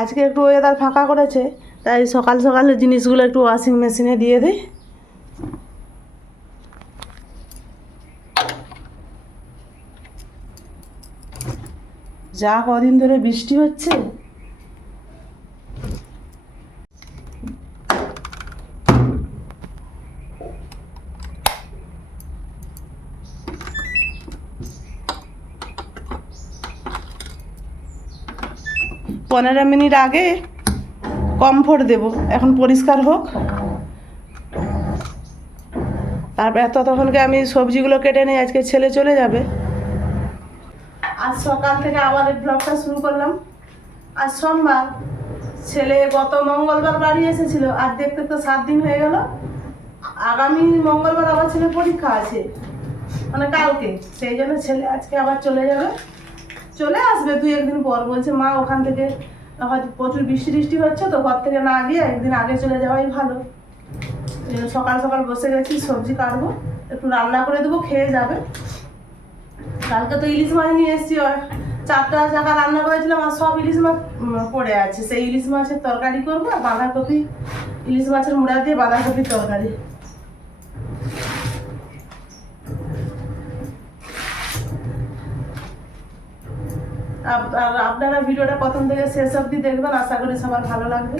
আজকে একটু ওয়েদার ফাঁকা করেছে, তাই সকাল সকালে জিনিসগুলো একটু ওয়াশিং মেশিনে দিয়ে দিই। যা কদিন ধরে বৃষ্টি হচ্ছে, পনেরো মিনিট আগে কমফোর্ট দেব, এখন পরিষ্কার হোক। তারপর ততক্ষণকে আমি সবজিগুলো কেটে নিই, আজকে ছেলে চলে যাবে। আজ সকাল থেকে আবার এই ব্লগটা শুরু করলাম। আজ সোমবার, ছেলে গত মঙ্গলবার বাড়ি এসেছিল, আর দেখতে তো 7 দিন হয়ে গেল। আগামী মঙ্গলবার আবার ছেলে পরীক্ষা আছে, মানে কালকে, সেই জন্য ছেলে আজকে আবার চলে যাবে। চলে আসবে 2-1 দিন পর। বলছে মা ওখান থেকে হয়তো প্রচুর বৃষ্টি হচ্ছে, তো ঘর থেকে না গিয়ে একদিন আগে চলে যাওয়াই ভালো। সকাল সকাল বসে গেছি, সবজি কাটবো, একটু রান্না করে দেবো, খেয়ে যাবে। কালকে তো ইলিশ মাছ নিয়ে এসেছি, 4টা জায়গা রান্না করেছিলাম, আর সব ইলিশ মাছ পড়ে আছে। সেই ইলিশ মাছের তরকারি করবো, আর বাঁধাকপি, ইলিশ মাছের মুড়া দিয়ে বাঁধাকপির তরকারি। আর আপনারা ভিডিওটা প্রথম থেকে শেষ অবধি দেখবেন, আশা করি সবার ভালো লাগবে।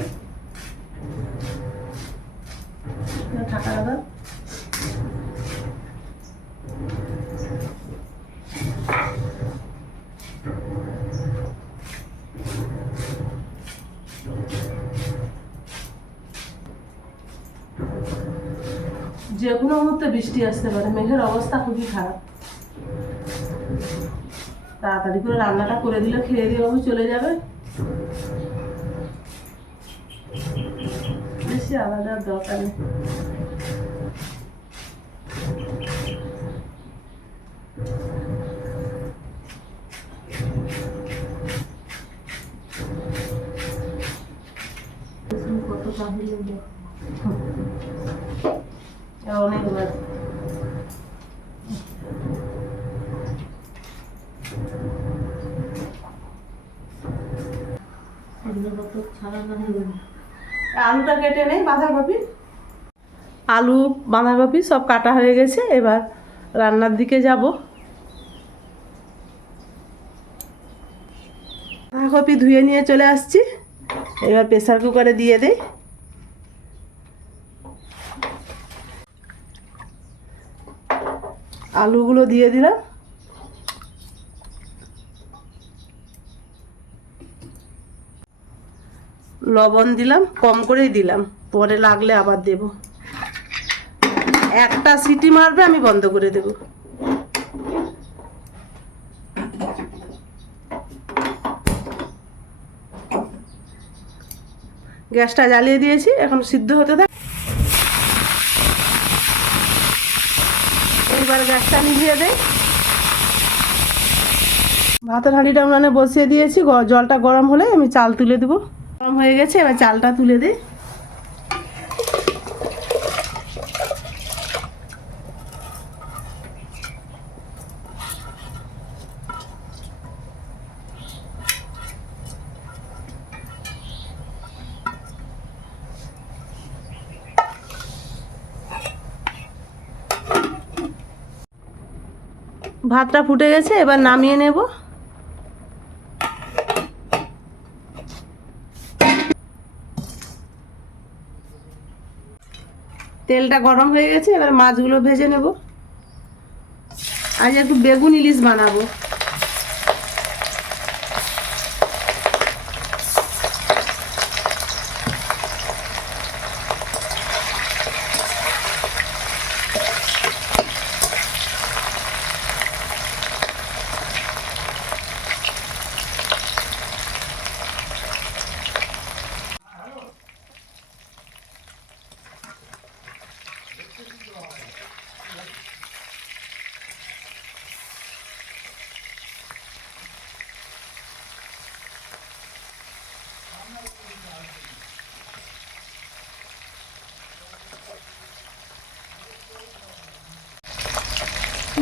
ঢাকা দাদা, যে কোনো মুহূর্তে বৃষ্টি আসতে পারে, মেঘের অবস্থা খুবই খারাপ। তাড়াতাড়ি করে রান্নাটা করে দিলে খেয়ে দিয়ে বাবু চলে যাবে, বেশি আলাদা দরকার নেই। কত বাহির অনেক আলুটা কেটে নেই, বাঁধাকপি, আলু বাঁধাকপি সব কাটা হয়ে গেছে। এবার রান্নার দিকে যাব। বাঁধাকপি ধুয়ে নিয়ে চলে আসছি, এবার প্রেসার কুকারে দিয়ে দেই। আলুগুলো দিয়ে দিলাম, লবণ দিলাম, কম করেই দিলাম, পরে লাগলে আবার দেব। একটা সিটি মারবে, আমি বন্ধ করে দেব। গ্যাসটা জ্বালিয়ে দিয়েছি, এখন সিদ্ধ হতে থাক। এইবার গ্যাসটা নিভিয়ে দেই। ভাতের হাঁড়িটা উনানে বসিয়ে দিয়েছি, জলটা গরম হলে আমি চাল তুলে দেবো। গরম হয়ে গেছে, এবার চালটা তুলে দিই। ভাতটা ফুটে গেছে, এবার নামিয়ে নেব। তেলটা গরম হয়ে গেছে, এবার মাছগুলো ভেজে নেব। আজ একটু বেগুন ইলিশ বানাবো।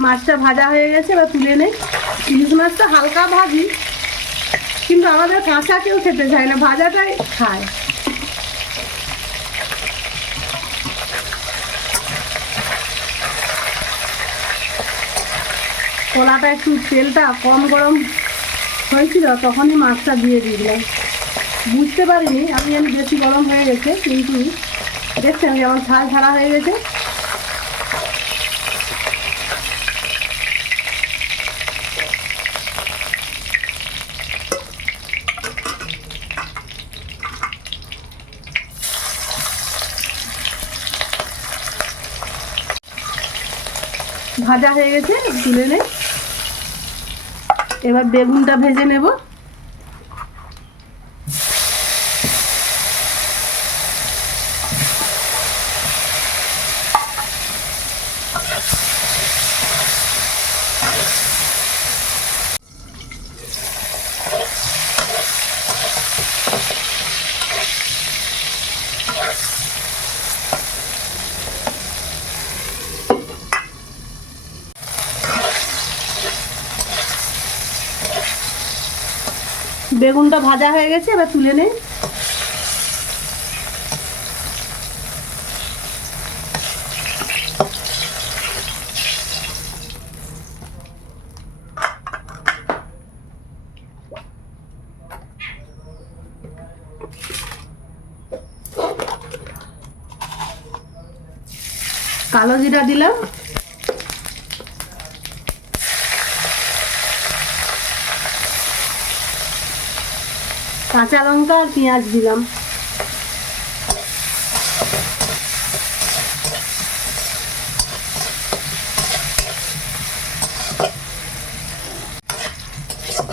মাছটা ভাজা হয়ে গেছে, এবার তুলে নেই। ইলিশ মাছটা হালকা ভাজি, কিন্তু আমাদের কাঁচা কেউ খেতে চায় না, ভাজাটাই খায়। কলাটা একটু তেলটা কম গরম হয়েছিল, তখনই মাছটা দিয়ে দিলাম। বুঝতে পারিনি আমি বেশি গরম হয়ে গেছে, কিন্তু দেখছেন যেমন ছাল ছাড়া হয়ে গেছে। ভাজা হয়ে গেছে, তুলে নে। এবার বেগুনটা ভেজে নেব। বেগুনটা ভাজা হয়ে গেছে, এবার তুলে নেই। কালো জিরা দিলাম, কাঁচা লঙ্কা আর পেঁয়াজ দিলাম।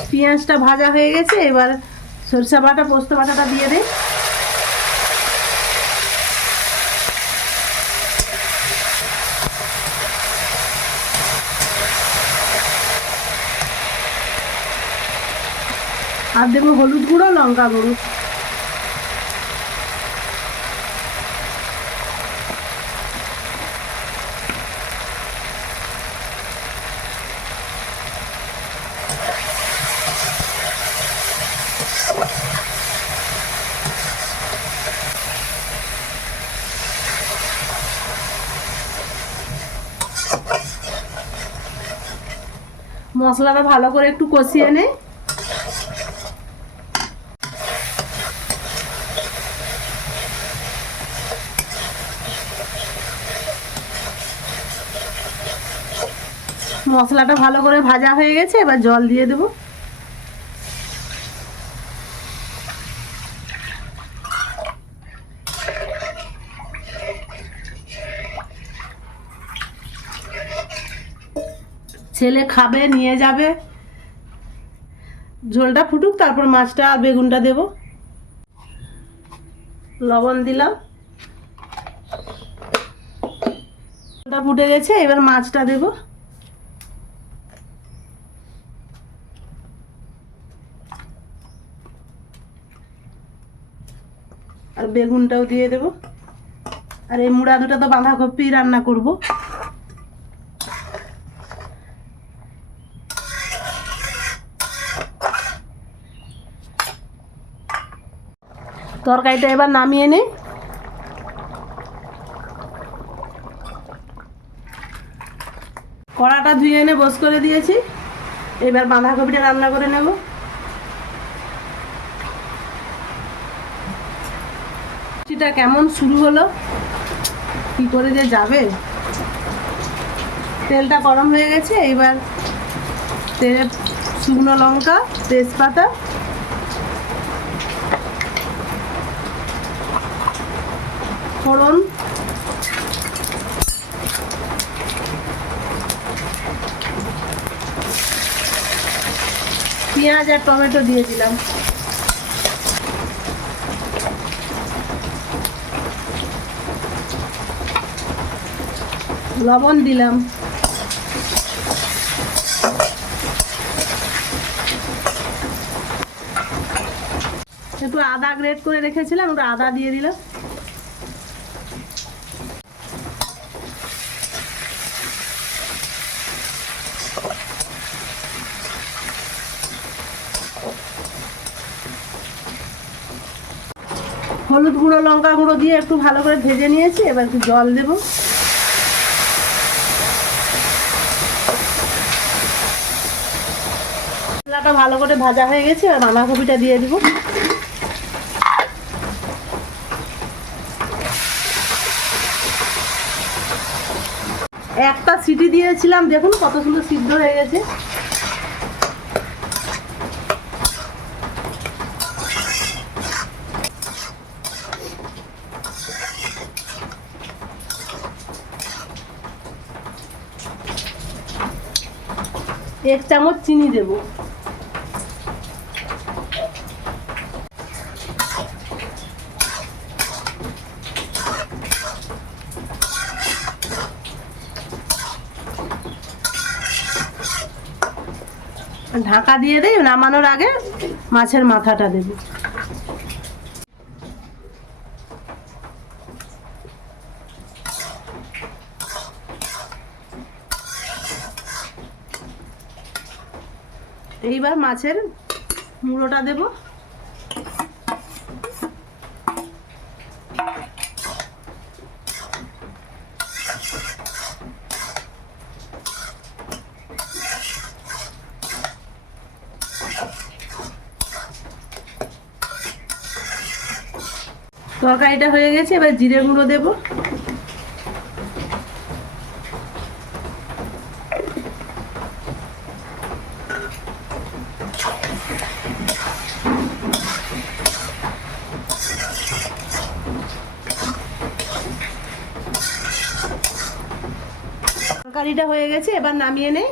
পেঁয়াজটা ভাজা হয়ে গেছে, এবার সরষে বাটা পোস্ত বাটাটা দিয়ে দে। আর দেবো হলুদ গুঁড়ো, লঙ্কা গুঁড়ো। মশলাটা ভালো করে একটু কষিয়ে নে। মশলাটা ভালো করে ভাজা হয়ে গেছে, এবার জল দিয়ে দেব। ছেলে খাবে, নিয়ে যাবে। ঝোলটা ফুটুক, তারপর মাছটা আর বেগুনটা দেব। লবণ দিলাম, ফুটে গেছে, এবার মাছটা দেব। আর বেগুনটাও দিয়ে দেব। আর এই মুড়া দুটো তো বাঁধাকপি রান্না করব। তরকারিটা এবার নামিয়ে নে। কড়াটা ধুয়ে এনে বস করে দিয়েছি, এবার বাঁধাকপিটা রান্না করে নেব। এটা কেমন শুরু হলো, কি করে যে যাবে। তেলটা গরম হয়ে গেছে, এবার তেলে শুকনো লঙ্কা, তেজপাতা, ফোড়ন, পেঁয়াজ আর টমেটো দিয়ে দিলাম। লবণ দিলাম। একটু আদা গ্রেট করে রেখেছিলাম, ওটা আদা দিয়ে দিলাম। হলুদ গুঁড়ো লঙ্কা গুঁড়ো দিয়ে একটু ভালো করে ভেজে নিয়েছি, এবার একটু জল দেব। মশলাটা ভালো করে ভাজা হয়ে গেছে, আর বাঁধাকপিটা দিয়ে দিব। একটা সিটি দিয়েছিলাম, দেখুন কত সুন্দর সিদ্ধ হয়ে গেছে। এক চামচ চিনি দেব। ঢাকা দিয়ে দেই, নামানোর আগে মাছের মাথাটা দেব। এইবার মাছের মুড়োটা দেব। তরকারিটা হয়ে গেছে, এবার জিরে গুঁড়ো দেব। তরকারিটা হয়ে গেছে, এবার নামিয়ে নেই।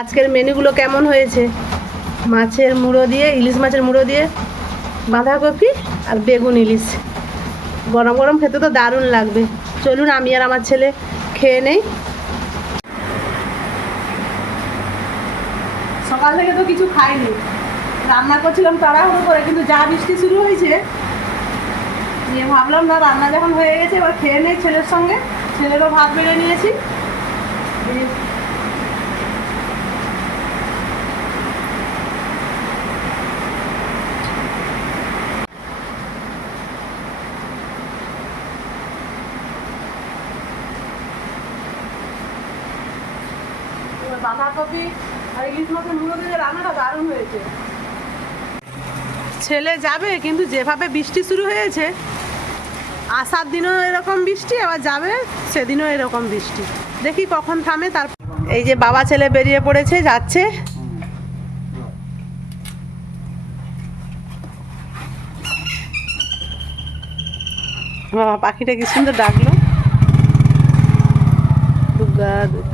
আজকের মেনুগুলো কেমন হয়েছে? মাছের মুড়ো দিয়ে, ইলিশ মাছের মুড়ো দিয়ে বাঁধাকপি আর বেগুন ইলিশ, গরম গরম খেতে তো দারুণ লাগবে। চলুন আমি আর আমার ছেলে খেয়ে নেই। সকাল থেকে তো কিছু খাইনি, রান্না করছিলাম তাড়াহুড়ো করে, কিন্তু যা বৃষ্টি শুরু হয়েছে নিয়ে ভাবলাম না, রান্না যখন হয়ে গেছে এবার খেয়ে নেই ছেলের সঙ্গে। ছেলেরও ভাত বেড়ে নিয়েছি। বাঁধাকপি আর ইলিশ মাছের মুড়ো দিয়ে রান্নাটা দারুণ হয়েছে। ছেলে যাবে, কিন্তু যেভাবে বৃষ্টি শুরু হয়েছে, আসার দিনও এরকম বৃষ্টি, আবার যাবে সেদিনও এরকম বৃষ্টি। দেখি কখন থামে। তার এই যে বাবা ছেলে বেরিয়ে পড়েছে, যাচ্ছে। বাবা পাখিটা কি সুন্দর ডাকলো, দুর্গা দুর্গা।